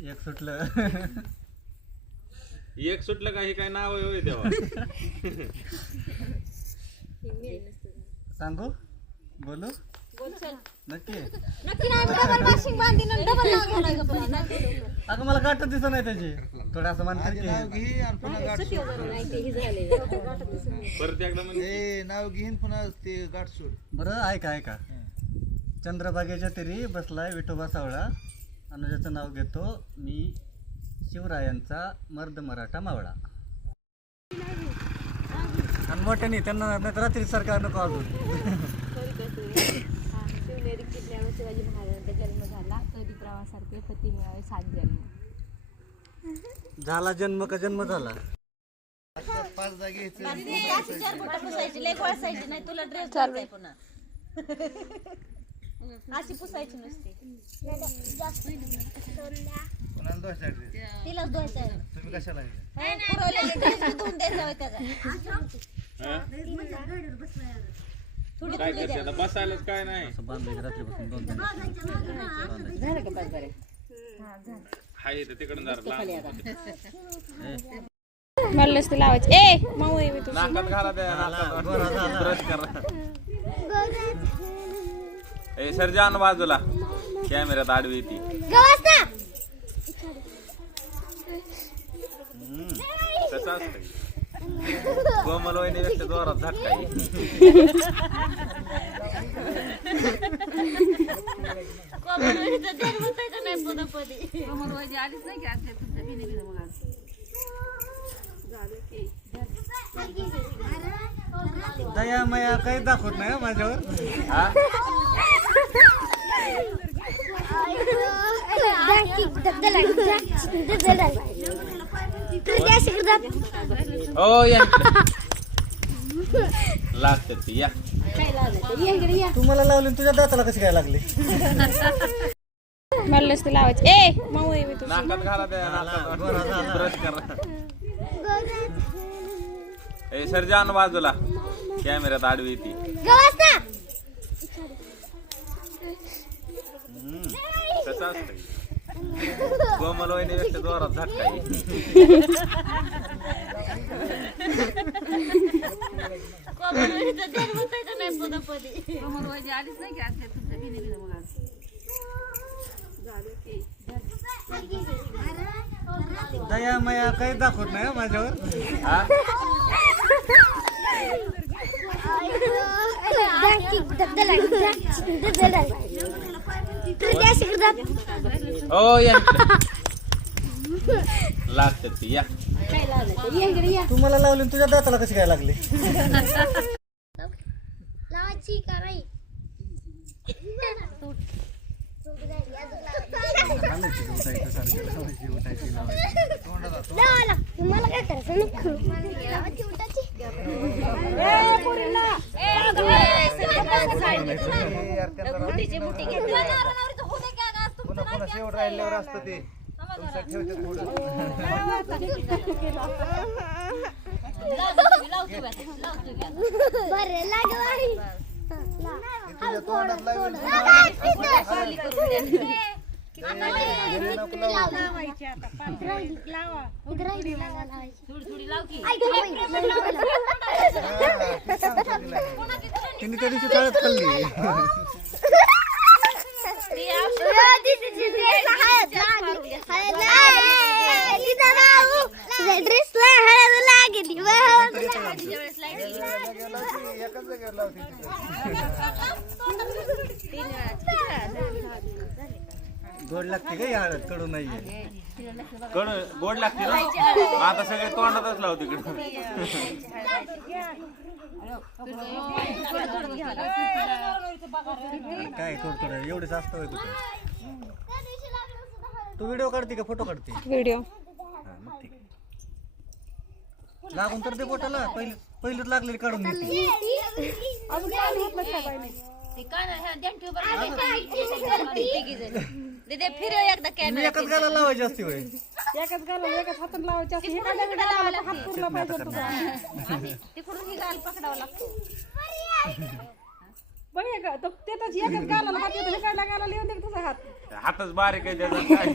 एक सुटलं. एक सुटलं का हे काय नाव आहे होय तेव्हा. सांगू बोलू नक्की. अगं मला गाठ दिसत नाही त्याची. थोडं असं म्हणतात की परत एकदा म्हणजे नाव घेईन पुन्हा ते गाठ सोड. बरं ऐका ऐका. चंद्रभागेच्या तरी बसलाय विठोबा सावळा. अनुजाचं नाव घेतो मी शिवरायांचा मर्द मराठा मावळा. आणि मोठ्याने त्यांना नाही तर रात्री सरकार नको अजून. शिवनेरी किल्ल्यावर शिवाजी महाराजांचा जन्म झाला. कधी प्रवासारखे पती मिळावे 7 जन्म. झाला जन्म का जन्म झाला. 5 जागे नाही तुला ड्रेस घालायचा पुन्हा. अशी पुसायची नसते. कोणाला धुवायचं तिलाच धुवायचं आहे. तुम्ही कशाला आहे? पुरवलेले ड्रेस धुवून द्यायचा होय त्याचा. काय करते आता बसायलाच काय नाही. असं बांधायचं रात्रीपासून 2 दिवस. झालं का बस बरे. हाय तर तिकडून जरा म्हणलंच ते लावायचं. ए माऊ मी तू नाकात घाला त्या नाकात ब्रश करा. ए सरजान बाजूला कॅमेऱ्यात आडवी ती. कसं असतं कोमल वहिनीपेक्षा जोरात झटका आहे. दया माया काही दाखवत नाही हं माझ्यावर. हा ओ या लागते ती या. तुम्हाला लावली तुझ्या दाताला कशी काय लागली. म्हणलंच ते लावायचं. ए माऊ मी तू नाकात घाला त्या नाकात ब्रश करा. ए सरजान बाजूला कॅमेऱ्यात आडवी ती. कसं असतं कोमल वहिनीपेक्षा जोरात झटका आहे. दया माया काही दाखवत नाही हं माझ्यावर. हा ओ या लागते ती या. तुम्हाला लावली तुझ्या दाताला कशी काय लागली. तुम्हाला काय करायचं पुन्हा शेवट राहिल्यावर असतं ते तुमचं ठेवते पुढं. बरं लागवाई तुझ्या तोंडात लागेल. तिने त्या दिवशी तळत खाल्ली. गोड लागते का या हळद कडू नाहीये. गोड लागते ना. आता सगळे तोंडातच लाव तिकडे. काय थोडं एवढेच असतं कुठे. तू व्हिडिओ काढते का फोटो काढते. व्हिडिओ मग ठीक आहे. लागून तर ते बोटाला पहिलेच लागलेली काढून घेते. फिरव एकदा मी एकाच गाला लावायची असते होय. एकाच गाला एकाच हातात लावायची असते. हे काय हात पूर्ण पाहिजे तुझा. तिकडून ही गाल पकडावा लागतो. बघ का तो ते तर एकाच गाला हात येतो. हे काय गाला लिहून दे तुझा हात. हातच बारीक आहे त्याचा काय.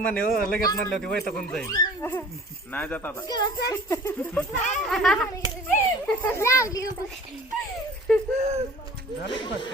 म्हणे हो लगेच म्हणले होते वैतागून जाईल. नाही जात आता. लावली झालं की फक्त